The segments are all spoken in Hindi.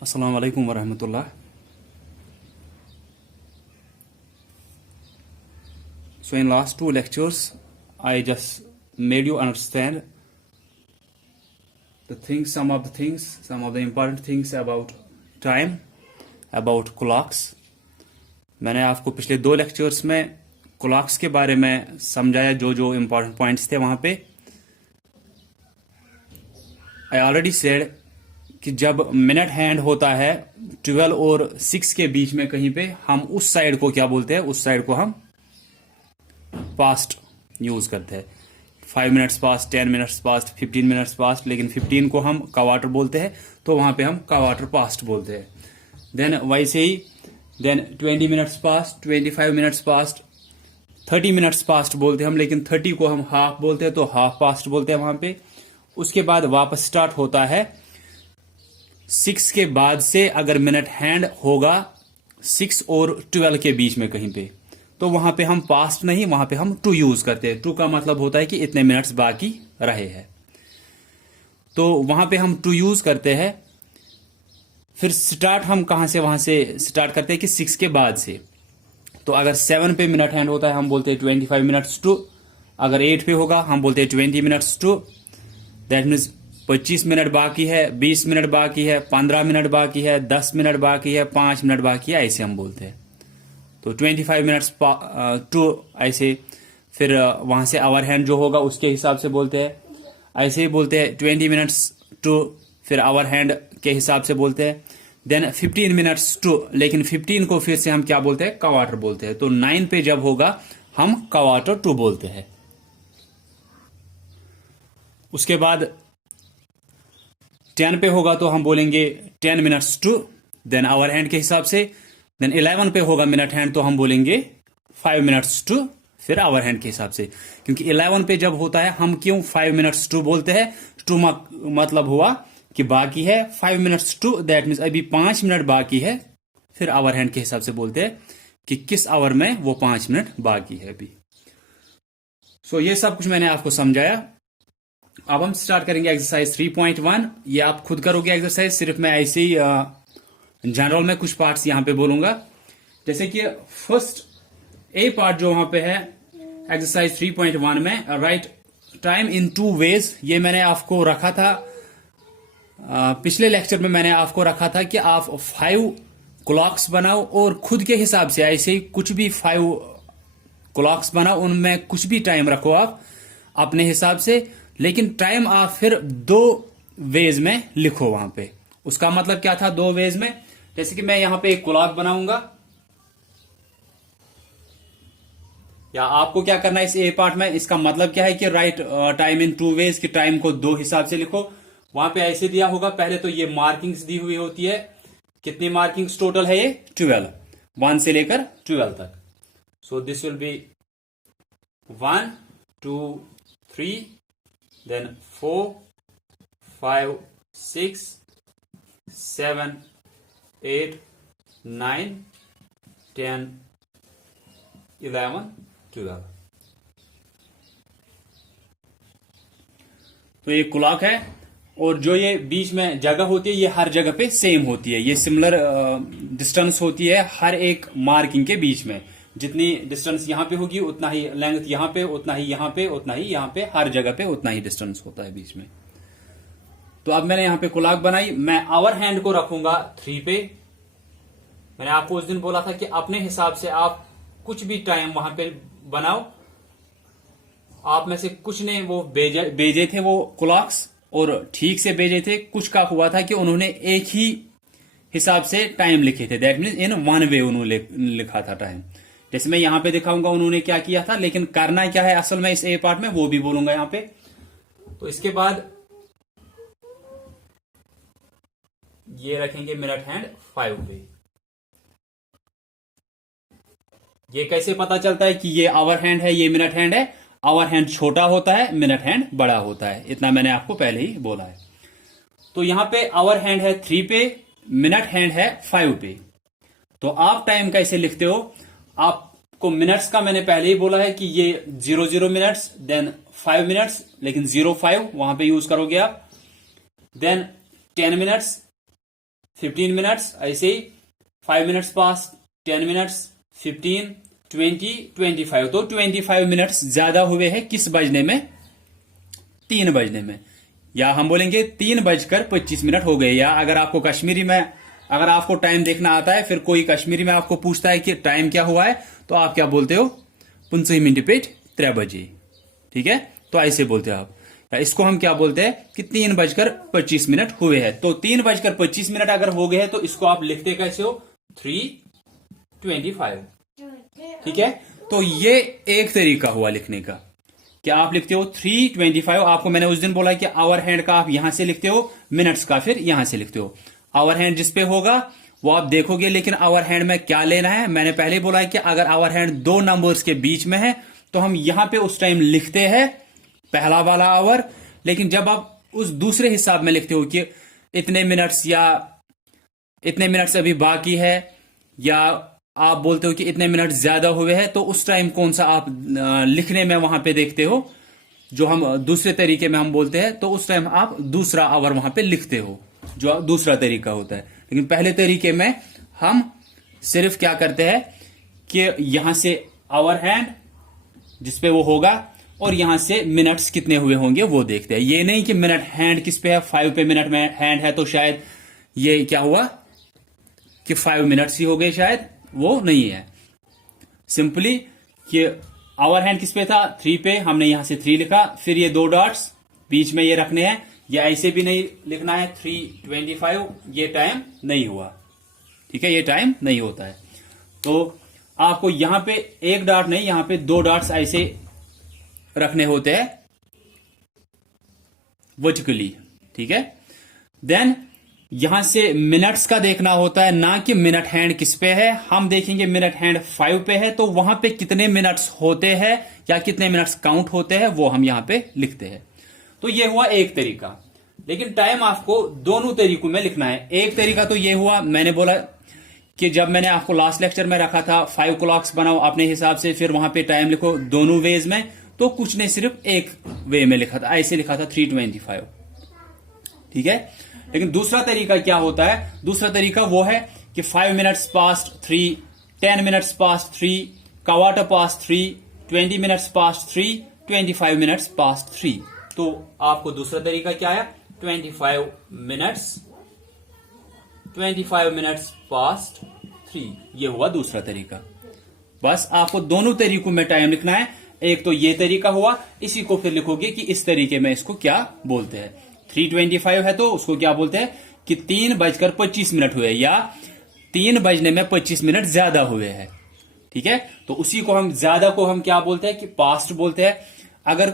Assalamu alaikum wa rahmatullah. So in last two lectures, I just made you understand some of the important things about time, about clocks. मैंने आपको पिछले दो लेक्चर्स में क्लॉक्स के बारे में समझाया, जो जो इम्पोर्टेंट पॉइंट्स थे वहां पे. आई ऑलरेडी सेड कि जब मिनट हैंड होता है 12 और 6 के बीच में कहीं पे, हम उस साइड को क्या बोलते हैं? उस साइड को हम पास्ट यूज करते हैं. 5 minutes past, 10 minutes past, 15 minutes past, लेकिन 15 को हम क्वार्टर बोलते हैं, तो वहां पे हम क्वार्टर पास्ट बोलते हैं. देन वैसे ही 20 minutes past, 25 minutes past, 30 minutes past बोलते हैं हम, लेकिन 30 को हम हाफ बोलते हैं, तो हाफ पास्ट बोलते हैं वहां पे. उसके बाद वापस स्टार्ट होता है 6 के बाद से. अगर मिनट हैंड होगा 6 और 12 के बीच में कहीं पे, तो वहां पे हम पास्ट नहीं, वहां पे हम टू यूज करते हैं. टू का मतलब होता है कि इतने मिनट्स बाकी रहे हैं, तो वहां पे हम टू यूज करते हैं. फिर स्टार्ट हम कहां से? वहां से स्टार्ट करते हैं कि 6 के बाद से. तो अगर 7 पे मिनट हैंड होता है, हम बोलते हैं 25 मिनट्स टू. अगर 8 पे होगा, हम बोलते हैं 20 minutes to. That means 25 minute बाकी है, 20 मिनट बाकी है, 15 मिनट बाकी है, 10 मिनट बाकी है, 5 मिनट बाकी है, ऐसे हम बोलते हैं. तो 25 मिनट्स टू ऐसे. फिर वहां से आवर हैंड जो होगा उसके हिसाब से बोलते हैं, ऐसे ही बोलते हैं 20 मिनट्स टू. फिर आवर हैंड के हिसाब से बोलते हैं. देन 15 मिनट्स टू, लेकिन 15 को फिर से हम क्या बोलते हैं? क्वार्टर बोलते हैं. तो 9 पे जब होगा हम क्वार्टर टू बोलते हैं. उसके बाद 10 पे होगा तो हम बोलेंगे 10 minutes to, then hour hand के हिसाब से. देन 11 पे होगा मिनट हैंड, तो हम बोलेंगे 5 मिनट्स टू, फिर आवर हैंड के हिसाब से. क्योंकि 11 पे जब होता है, हम क्यों 5 मिनट्स टू बोलते हैं? टू मतलब हुआ कि बाकी है 5 मिनट्स टू, दैट मीन्स अभी 5 मिनट बाकी है. फिर आवर हैंड के हिसाब से बोलते हैं कि किस आवर में वो 5 मिनट बाकी है अभी. सो ये सब कुछ मैंने आपको समझाया. अब हम स्टार्ट करेंगे एक्सरसाइज 3.1. ये आप खुद करोगे एक्सरसाइज, सिर्फ मैं ऐसे ही जनरल में कुछ पार्ट्स यहां पे बोलूंगा. जैसे कि फर्स्ट ए पार्ट जो वहां पे है एक्सरसाइज 3.1 में, राइट टाइम इन 2 वेज. ये मैंने आपको रखा था पिछले लेक्चर में. मैंने आपको रखा था कि आप 5 क्लॉक्स बनाओ और खुद के हिसाब से ऐसे ही कुछ भी 5 क्लॉक्स बनाओ, उनमें कुछ भी टाइम रखो आप अपने हिसाब से, लेकिन टाइम आप फिर 2 वेज में लिखो वहां पे. उसका मतलब क्या था 2 वेज में? जैसे कि मैं यहां पे एक क्लॉक बनाऊंगा, या आपको क्या करना है इस ए पार्ट में, इसका मतलब क्या है कि राइट टाइम इन 2 वेज, की टाइम को 2 हिसाब से लिखो. वहां पे ऐसे दिया होगा, पहले तो ये मार्किंग्स दी हुई होती है. कितनी मार्किंग्स टोटल है ये? 12, 1 से लेकर 12 तक. So this will be 1 2 3, then 4 5 6 7 8 9 10 11 12. तो ये क्लॉक है, और जो ये बीच में जगह होती है, ये हर जगह पे सेम होती है. ये सिमिलर डिस्टेंस होती है हर एक मार्किंग के बीच में. जितनी डिस्टेंस यहां पे होगी उतना ही लेंथ यहां पे, उतना ही यहां पे, उतना ही यहां पे, हर जगह पे उतना ही डिस्टेंस होता है बीच में. तो अब मैंने यहां पे क्लॉक बनाई. मैं आवर हैंड को रखूंगा 3 पे. मैंने आपको उस दिन बोला था कि अपने हिसाब से आप कुछ भी टाइम वहां पे बनाओ. आप में से कुछ ने वो भेजे थे वो क्लॉक्स, और ठीक से भेजे थे. कुछ का हुआ था कि उन्होंने एक ही हिसाब से टाइम लिखे थे, दैट मीन्स इन 1 वे उन्होंने लिखा था टाइम. जैसे मैं यहां पे दिखाऊंगा उन्होंने क्या किया था, लेकिन करना क्या है असल में इस ए पार्ट में वो भी बोलूंगा यहां पे. तो इसके बाद ये रखेंगे मिनट हैंड 5 पे. ये कैसे पता चलता है कि ये आवर हैंड है, ये मिनट हैंड है? आवर हैंड छोटा होता है, मिनट हैंड बड़ा होता है. इतना मैंने आपको पहले ही बोला है. तो यहां पे आवर हैंड है 3 पे, मिनट हैंड है 5 पे. तो आप टाइम कैसे लिखते हो? आपको मिनट्स का मैंने पहले ही बोला है कि ये 00 मिनट्स, देन 5 मिनट्स, लेकिन 05 वहां पे यूज करोगे आप. देन 10 मिनट्स, 15 मिनट्स, ऐसे ही 5 मिनट्स पास, 10 मिनट्स, 15, 20, 25। तो 25 मिनट्स ज्यादा हुए हैं किस बजने में? 3 बजने में। या हम बोलेंगे 3:25 हो गए। या अगर आपको कश्मीरी में, अगर आपको टाइम देखना आता है, फिर कोई कश्मीरी में आपको पूछता है कि टाइम क्या हुआ है, तो आप क्या बोलते हो? 5 मिनट पे 3 बजे। ठीक है, तो ऐसे बोलते हो आप। इसको हम क्या बोलते हैं कि 3:25 हुए हैं। तो 3:25 अगर हो गए हैं तो इसको आप लिखते कैसे हो? 3:25। ठीक है, तो ये एक तरीका हुआ लिखने का। क्या आप लिखते हो 3:25? आपको मैंने उस दिन बोला कि आवर हैंड का आप यहां से लिखते हो, मिनट्स का फिर यहां से लिखते हो। आवर हैंड जिसपे होगा वो आप देखोगे, लेकिन आवर हैंड में क्या लेना है? मैंने पहले ही बोला है कि अगर आवर हैंड 2 नंबर्स के बीच में है तो हम यहां पे उस टाइम लिखते हैं पहला वाला आवर। लेकिन जब आप उस दूसरे हिसाब में लिखते हो कि इतने मिनट्स या इतने मिनट्स अभी बाकी है, या आप बोलते हो कि इतने मिनट ज्यादा हुए हैं, तो उस टाइम कौन सा आप लिखने में वहां पे देखते हो? जो हम दूसरे तरीके में हम बोलते हैं, तो उस टाइम आप दूसरा आवर वहां पे लिखते हो, जो दूसरा तरीका होता है। लेकिन पहले तरीके में हम सिर्फ क्या करते हैं कि यहां से आवर हैंड जिसपे वो होगा और यहां से मिनट्स कितने हुए होंगे वो देखते हैं। ये नहीं कि मिनट हैंड किस पे है, 5 पे मिनट में हैंड है तो शायद ये क्या हुआ कि 5 मिनट्स ही हो गए, शायद वो नहीं है। सिंपली कि आवर हैंड किस पे था? 3 पे, हमने यहां से 3 लिखा, फिर ये 2 डॉट्स बीच में ये रखने हैं, या ऐसे भी नहीं लिखना है 3:25, ये टाइम नहीं हुआ। ठीक है, ये टाइम नहीं होता है। तो आपको यहां पे एक डॉट नहीं, यहां पे 2 डॉट्स ऐसे रखने होते हैं वर्टिकली। ठीक है, देन यहां से मिनट्स का देखना होता है, ना कि मिनट हैंड किस पे है। हम देखेंगे मिनट हैंड 5 पे है तो वहां पे कितने मिनट्स होते हैं या कितने मिनट्स काउंट होते हैं वो हम यहां पे लिखते हैं। तो ये हुआ एक तरीका। लेकिन टाइम आपको दोनों तरीकों में लिखना है। एक तरीका तो ये हुआ, मैंने बोला कि जब मैंने आपको लास्ट लेक्चर में रखा था 5 क्लॉक्स बनाओ अपने हिसाब से, फिर वहां पे टाइम लिखो दोनों वेज में, तो कुछ ने सिर्फ एक वे में लिखा था, ऐसे लिखा था 3:25। ठीक है, लेकिन दूसरा तरीका क्या होता है? दूसरा तरीका वो है कि 5 minutes past 3, 10 minutes past 3, quarter past 3, 20 minutes past 3, 25 minutes past 3। तो आपको दूसरा तरीका क्या है? 25 मिनट्स पास्ट 3, ये हुआ दूसरा तरीका। बस आपको दोनों तरीकों में टाइम लिखना है। एक तो ये तरीका हुआ, इसी को फिर लिखोगे कि इस तरीके में इसको क्या बोलते हैं। 3:25 है तो उसको क्या बोलते हैं कि 3:25 हुए, या 3 बजने में 25 मिनट ज्यादा हुए हैं। ठीक है, तो उसी को हम ज्यादा को हम क्या बोलते हैं कि पास्ट बोलते हैं। अगर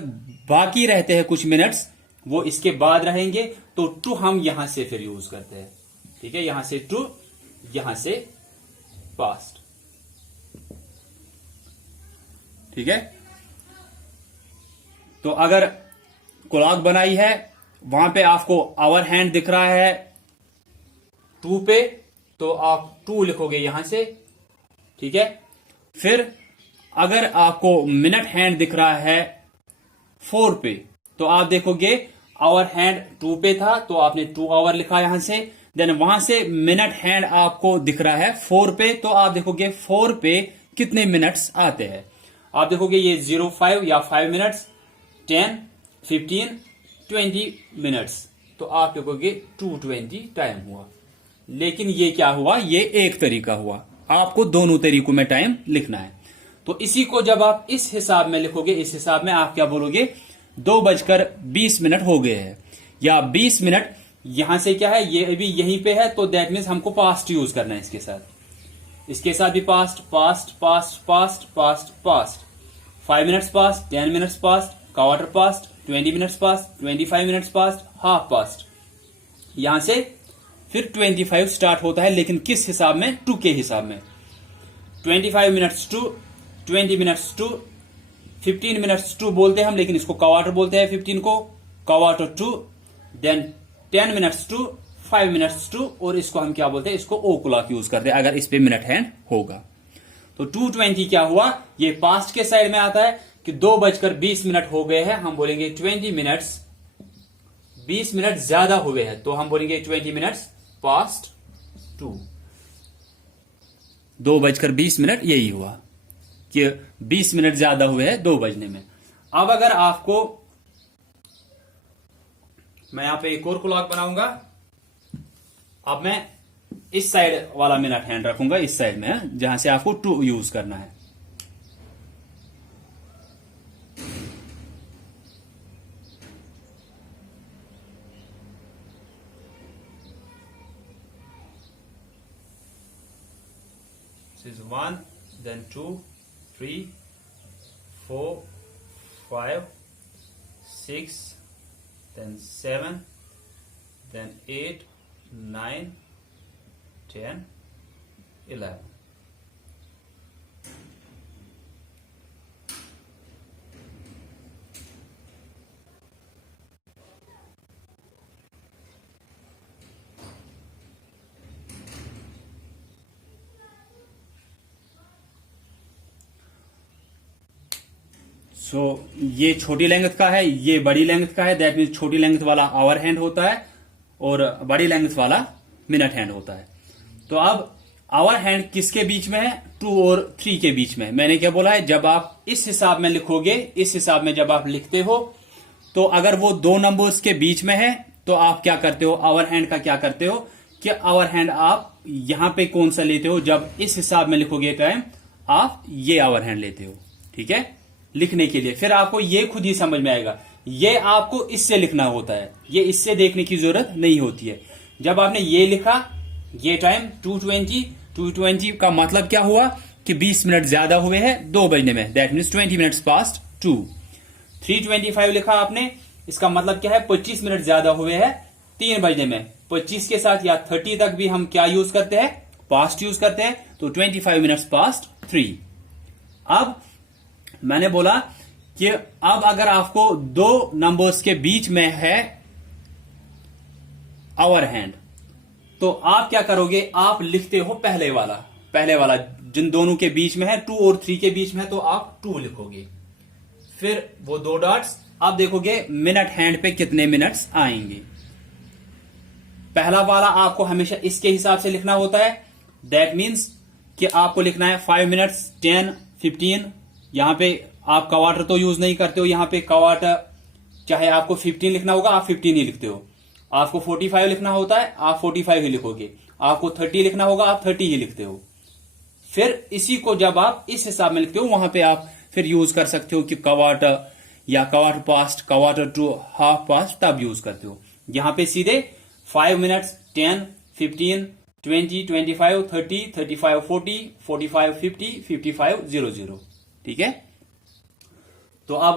बाकी रहते हैं कुछ मिनट्स, वो इसके बाद रहेंगे, तो टू हम यहां से फिर यूज करते हैं। ठीक है, यहां से टू, यहां से पास्ट। ठीक है, तो अगर क्लॉक बनाई है, वहां पे आपको आवर हैंड दिख रहा है 2 पे, तो आप 2 लिखोगे यहां से। ठीक है, फिर अगर आपको मिनट हैंड दिख रहा है 4 पे, तो आप देखोगे आवर हैंड 2 पे था तो आपने 2 आवर लिखा यहां से। देन वहां से मिनट हैंड आपको दिख रहा है 4 पे, तो आप देखोगे 4 पे कितने मिनट्स आते हैं। आप देखोगे ये 05 या 5 मिनट्स, 10, 15, 20 मिनट्स, तो आप देखोगे 2:20 टाइम हुआ। लेकिन ये क्या हुआ? ये एक तरीका हुआ। आपको दोनों तरीकों में टाइम लिखना है। तो इसी को जब आप इस हिसाब में लिखोगे, इस हिसाब में आप क्या बोलोगे? 2:20 हो गए हैं, या 20 मिनट यहां से क्या है, ये अभी यहीं पे है, तो दैट मीन्स हमको पास्ट यूज करना है इसके साथ। इसके साथ भी past past past past past past. 5 minutes past, 10 minutes past, quarter past, 20 minutes past, 25 minutes past, half past. यहां से फिर 25 स्टार्ट होता है, लेकिन किस हिसाब में? टू के हिसाब में। 25 minutes to, 20 minutes to, 15 minutes to बोलते हैं हम, लेकिन इसको क्वार्टर बोलते हैं 15 को, quarter to, then 10 minutes to, 5 minutes to, और इसको हम क्या बोलते हैं? इसको ओ क्लॉक यूज करते हैं अगर इस पे मिनट हैंड होगा। तो 2:20 क्या हुआ? ये पास्ट के साइड में आता है कि 2:20 हो गए हैं, हम बोलेंगे 20 मिनट्स, 20 मिनट ज्यादा हुए हैं, तो हम बोलेंगे 20 मिनट्स पास्ट 2, 2:20 यही हुआ कि 20 मिनट ज्यादा हुए हैं 2 बजने में। अब अगर आपको, मैं यहां पे एक और क्लॉक बनाऊंगा। अब मैं इस साइड वाला मिनट हैंड रखूंगा, इस साइड में जहां से आपको 2 यूज करना है। This is 1, then 2, 3, 4, 5, 6, then 7, then 8, 9, 10, 11. सो ये छोटी लेंथ का है, ये बड़ी लेंथ का है। दैट मीन छोटी लेंथ वाला आवर हैंड होता है और बड़ी लेंथ वाला मिनट हैंड होता है। तो अब आवर हैंड किसके बीच में है? 2 और 3 के बीच में। मैंने क्या बोला है, जब आप इस हिसाब में लिखोगे, इस हिसाब में जब आप लिखते हो, तो अगर वो 2 नंबर्स के बीच में है तो आप क्या करते हो, आवर हैंड का क्या करते हो कि आवर हैंड आप यहां पे कौन सा लेते हो, जब इस हिसाब में लिखोगे टाइम आप ये आवर हैंड लेते हो, ठीक है, लिखने के लिए। फिर आपको ये खुद ही समझ में आएगा, ये आपको इससे लिखना होता है, ये इससे देखने की जरूरत नहीं होती है। जब आपने ये लिखा, ये टाइम 2:20 का मतलब क्या हुआ कि 20 मिनट ज्यादा हुए हैं 2 बजने में। That means 20 minutes past 2। 3:25 लिखा आपने, इसका मतलब क्या है, 25 मिनट ज्यादा हुए हैं 3 बजने में। 25 के साथ या 30 तक भी हम क्या यूज करते हैं, पास्ट यूज करते हैं। तो 25 मिनट्स पास्ट 3। अब मैंने बोला कि अब अगर आपको 2 नंबर्स के बीच में है आवर हैंड, तो आप क्या करोगे, आप लिखते हो पहले वाला जिन दोनों के बीच में है, 2 और 3 के बीच में है, तो आप 2 लिखोगे। फिर वो 2 डॉट्स, आप देखोगे मिनट हैंड पे कितने मिनट्स आएंगे। पहला वाला आपको हमेशा इसके हिसाब से लिखना होता है। दैट मीन्स कि आपको लिखना है 5 मिनट्स, 10, 15। यहां पे आप क्वार्टर तो यूज नहीं करते हो, यहां पे क्वार्टर चाहे आपको 15 लिखना होगा, आप 15 ही लिखते हो। आपको 45 लिखना होता है, आप 45 ही लिखोगे। आपको 30 लिखना होगा, आप 30 ही लिखते हो। फिर इसी को जब आप इस हिसाब में लिखते हो, वहां पे आप फिर यूज कर सकते हो कि क्वार्टर या quarter past, quarter to half past, तब यूज करते हो। यहां पे सीधे 5 मिनट्स, 10, 15, 20, 25, 30, 35, 40, 45, 50, 55, 00, ठीक है। तो अब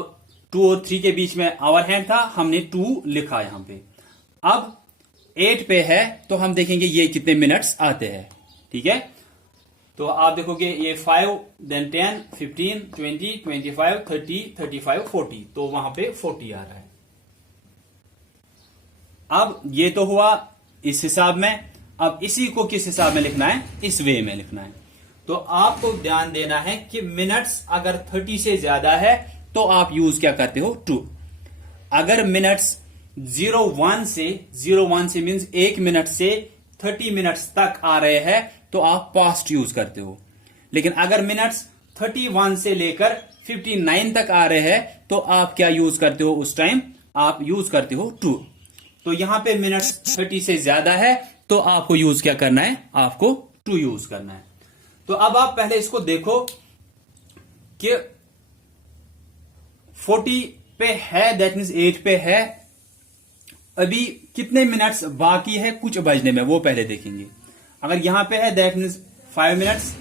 2 और 3 के बीच में आवर हैंड था, हमने 2 लिखा यहां पे। अब 8 पे है तो हम देखेंगे ये कितने मिनट्स आते हैं, ठीक है। तो आप देखोगे ये 5, देन 10, 15, 20, 25, 30, 35, 40, तो वहां पे 40 आ रहा है। अब ये तो हुआ इस हिसाब में। अब इसी को किस हिसाब में लिखना है, इस वे में लिखना है। तो आपको ध्यान देना है कि मिनट्स अगर 30 से ज्यादा है तो आप यूज क्या करते हो, 2। अगर मिनट्स 01 से मीन्स 1 मिनट से 30 मिनट्स तक आ रहे हैं तो आप पास्ट यूज करते हो। लेकिन अगर मिनट्स 31 से लेकर 59 तक आ रहे हैं तो आप क्या यूज करते हो, उस टाइम आप यूज करते हो 2। तो यहां पे मिनट्स 30 से ज्यादा है तो आपको यूज क्या करना है, आपको 2 यूज करना है। तो अब आप पहले इसको देखो कि 40 पे है, दैट मीन्स 8 पे है, अभी कितने मिनट्स बाकी है कुछ बजने में, वो पहले देखेंगे। अगर यहां पे है that means 5 minutes,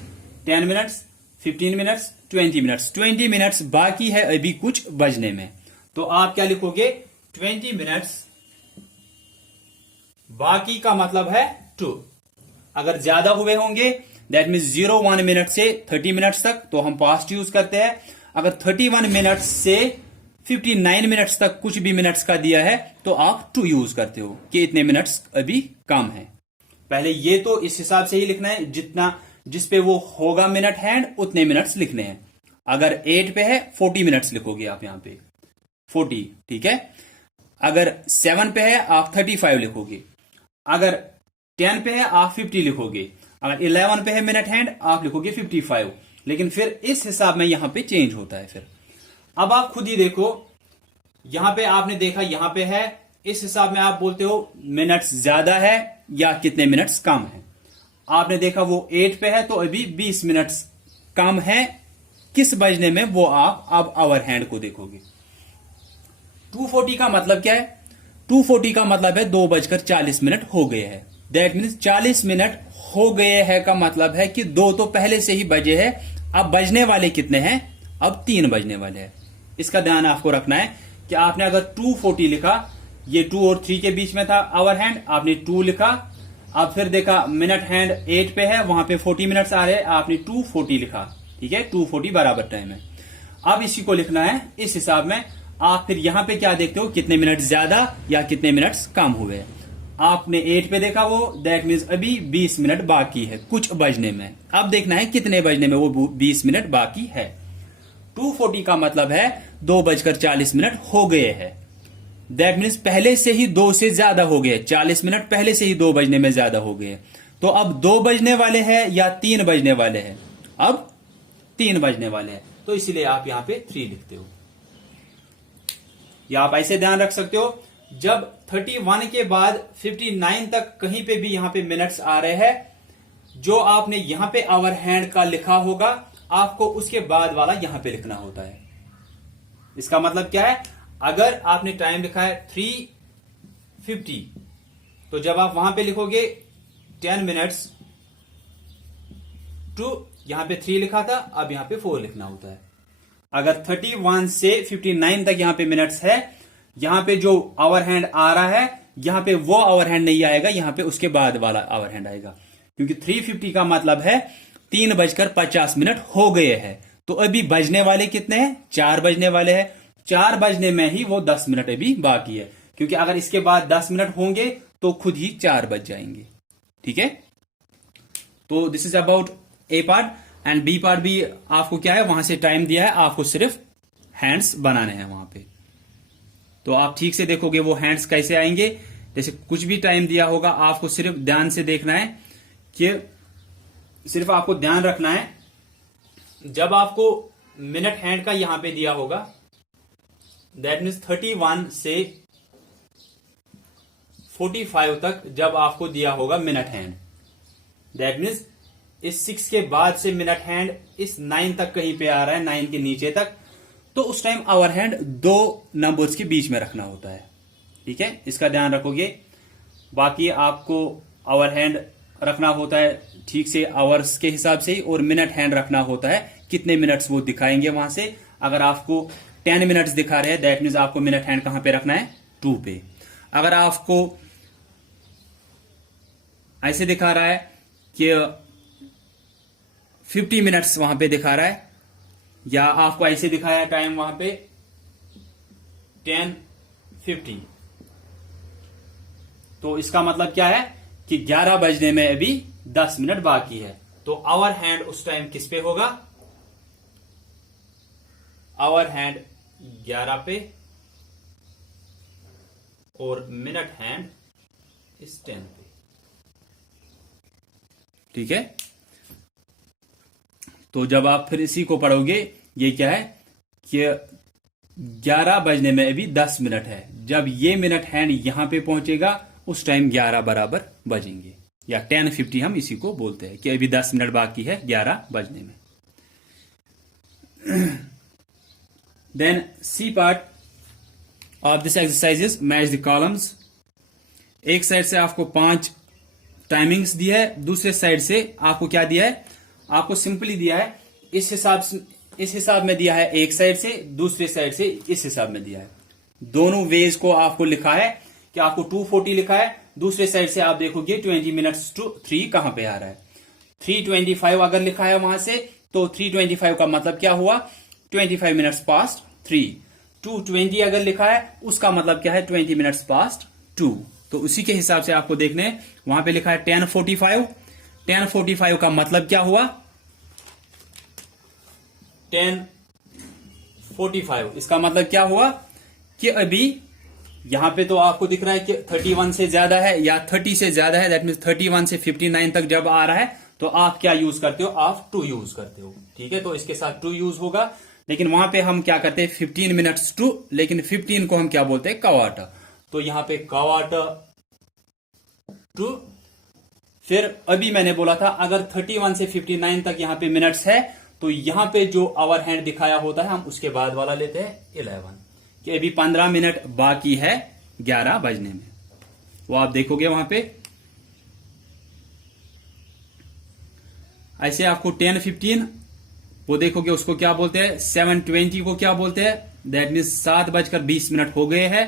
10 minutes, 15 minutes, 20 minutes, 20 minutes बाकी है अभी कुछ बजने में। तो आप क्या लिखोगे, 20 मिनट्स बाकी का मतलब है 2। अगर ज्यादा हुए होंगे दैट मीन्स 01 मिनट से 30 मिनट्स तक तो हम पास्ट यूज करते हैं। अगर 31 मिनट्स से 59 मिनट्स तक कुछ भी मिनट्स का दिया है तो आप 2 यूज करते हो कि इतने मिनट्स अभी कम है। पहले ये तो इस हिसाब से ही लिखना है, जितना जिस पे वो होगा मिनट हैंड उतने मिनट्स लिखने हैं। अगर 8 पे है 40 मिनट्स लिखोगे आप यहां पे 40, ठीक है। अगर 7 पे है आप 35 लिखोगे। अगर 10 पे है आप 50 लिखोगे, अगर 11 पे है मिनट हैंड आप लिखोगे 55, लेकिन फिर इस हिसाब में यहां पे चेंज होता है। फिर अब आप खुद ही देखो, यहां पे आपने देखा यहां पे है, इस हिसाब में आप बोलते हो मिनट्स ज्यादा है या कितने मिनट्स कम है। आपने देखा वो 8 पे है तो अभी 20 मिनट्स कम है, किस बजने में वो आप अब आवर हैंड को देखोगे। 2:40 का मतलब क्या है? 2:40 का मतलब है 2:40 हो गए हैं। दैट मीन्स 40 मिनट हो गए हैं का मतलब है कि 2 तो पहले से ही बजे हैं, अब बजने वाले कितने हैं? अब 3 बजने वाले हैं। इसका ध्यान आपको रखना है कि आपने अगर 2:40 लिखा, ये 2 और 3 के बीच में था आवर हैंड, आपने 2 लिखा, अब फिर देखा मिनट हैंड 8 पे है, वहां पे 40 मिनट्स आ रहे हैं, आपने 2:40 लिखा, ठीक है, 2:40 बराबर टाइम है। अब इसी को लिखना है इस हिसाब में। आप फिर यहां पे क्या देखते हो, कितने मिनट ज्यादा या कितने मिनट्स कम हुए। आपने 8 पे देखा वो, दैट मीन्स अभी 20 मिनट बाकी है कुछ बजने में। अब देखना है कितने बजने में वो 20 मिनट बाकी है। 2:40 का मतलब है 2:40 हो गए हैं। दैट मीन्स पहले से ही 2 से ज्यादा हो गए, 40 मिनट पहले से ही 2 बजने में ज्यादा हो गए। तो अब 2 बजने वाले हैं या 3 बजने वाले हैं? अब 3 बजने वाले हैं, तो इसलिए आप यहां पे 3 लिखते हो। या आप ऐसे ध्यान रख सकते हो, जब 31 के बाद 59 तक कहीं पे भी यहां पे मिनट्स आ रहे हैं, जो आपने यहां पे आवर हैंड का लिखा होगा आपको उसके बाद वाला यहां पे लिखना होता है। इसका मतलब क्या है, अगर आपने टाइम लिखा है 3:50, तो जब आप वहां पे लिखोगे 10 मिनट्स टू, यहां पे 3 लिखा था, अब यहां पे 4 लिखना होता है। अगर 31 से 59 तक यहां पे मिनट्स है, यहां पे जो आवर हैंड आ रहा है, यहां पे वो आवर हैंड नहीं आएगा, यहां पे उसके बाद वाला आवर हैंड आएगा, क्योंकि 3:50 का मतलब है 3:50 हो गए हैं। तो अभी बजने वाले कितने हैं? 4 बजने वाले हैं। 4 बजने में ही वो 10 मिनट अभी बाकी है, क्योंकि अगर इसके बाद 10 मिनट होंगे तो खुद ही 4 बज जाएंगे। ठीक है, तो this is about A part. And B part भी आपको क्या है, वहां से टाइम दिया है, आपको सिर्फ हैंड्स बनाने हैं वहां पे। तो आप ठीक से देखोगे वो हैंड्स कैसे आएंगे। जैसे कुछ भी टाइम दिया होगा, आपको सिर्फ ध्यान से देखना है कि सिर्फ आपको ध्यान रखना है, जब आपको मिनट हैंड का यहां पे दिया होगा, दैट मीन्स 31 से 45 तक जब आपको दिया होगा मिनट हैंड, दैट मीन्स इस 6 के बाद से मिनट हैंड इस 9 तक कहीं पे आ रहा है, 9 के नीचे तक, तो उस टाइम आवर हैंड 2 नंबर्स के बीच में रखना होता है। ठीक है, इसका ध्यान रखोगे। बाकी आपको आवर हैंड रखना होता है ठीक से आवर्स के हिसाब से ही, और मिनट हैंड रखना होता है कितने मिनट्स वो दिखाएंगे वहां से। अगर आपको 10 मिनट्स दिखा रहे हैं, दैट मीन्स आपको मिनट हैंड कहां पे रखना है? 2 पे। अगर आपको ऐसे दिखा रहा है कि 50 मिनट्स वहां पे दिखा रहा है, या आपको ऐसे दिखाया टाइम वहां पे 10:50, तो इसका मतलब क्या है कि 11 बजने में अभी 10 मिनट बाकी है। तो आवर हैंड उस टाइम किस पे होगा? आवर हैंड 11 पे, और मिनट हैंड इस 10 पे। ठीक है, तो जब आप फिर इसी को पढ़ोगे, ये क्या है कि 11 बजने में अभी 10 मिनट है। जब ये मिनट हैंड यहां पे पहुंचेगा उस टाइम 11 बराबर बजेंगे, या 10:50 हम इसी को बोलते हैं कि अभी 10 मिनट बाकी है 11 बजने में। Then C part of this exercises, match the columns. एक साइड से आपको 5 टाइमिंग्स दिया है, दूसरे साइड से आपको क्या दिया है? आपको सिंपली दिया है इस हिसाब में दिया है, एक साइड से, दूसरे साइड से इस हिसाब में दिया है। दोनों वेज को आपको लिखा है कि आपको 2:40 लिखा है, दूसरे साइड से आप देखोगे 20 मिनट्स टू 3 कहां पे आ रहा है। 3:25 अगर लिखा है वहां से, तो 3:25 का मतलब क्या हुआ? 25 मिनट्स पास्ट 3। 2:20 अगर लिखा है, उसका मतलब क्या है? 20 मिनट्स पास्ट 2। तो उसी के हिसाब से आपको देखने, वहां पे लिखा है 10:45। 10:45 का मतलब क्या हुआ? 10:45, इसका मतलब क्या हुआ कि अभी यहाँ पे तो आपको दिख रहा है कि 31 से ज्यादा है या 30 से ज्यादा है, दैट मीन्स 31 से 59 तक जब आ रहा है तो आप क्या यूज करते हो, आप टू यूज करते हो। ठीक है, तो इसके साथ टू यूज होगा, लेकिन वहां पे हम क्या करते हैं 15 मिनट्स टू, लेकिन 15 को हम क्या बोलते हैं, क्वार्टर। तो यहाँ पे क्वार्टर टू। फिर अभी मैंने बोला था अगर 31 से 59 तक यहाँ पे मिनट्स है तो यहाँ पे जो आवर हैंड दिखाया होता है हम उसके बाद वाला लेते हैं 11, कि अभी 15 मिनट बाकी है 11 बजने में। वो आप देखोगे वहां पे ऐसे आपको 10:15 वो देखोगे, उसको क्या बोलते हैं, 7:20 को क्या बोलते हैं, दैट मीन्स 7:20 हो गए हैं।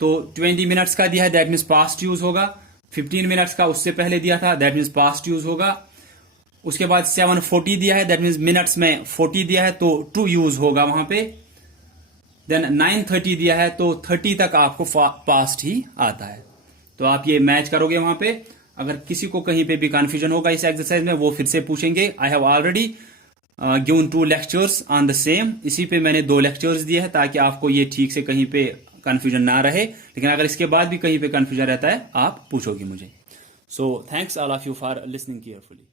तो 20 मिनट्स का दिया है, दैट मीन्स पास्ट यूज होगा। 15 मिनट्स का उससे पहले दिया था, दैट मीन्स पास्ट यूज होगा। उसके बाद 7:40 दिया है, दैट मीन्स मिनट्स में 40 दिया है तो टू यूज होगा वहां पे। देन 9:30 दिया है तो 30 तक आपको पास्ट ही आता है। तो आप ये मैच करोगे वहां पे। अगर किसी को कहीं पे भी कंफ्यूजन होगा इस एक्सरसाइज में वो फिर से पूछेंगे। I have already given 2 lectures on the same. इसी पे मैंने 2 लेक्चर्स दिए हैं ताकि आपको ये ठीक से कहीं पे कंफ्यूजन ना रहे। लेकिन अगर इसके बाद भी कहीं पे कंफ्यूजन रहता है आप पूछोगे मुझे। So thanks all of you for listening carefully.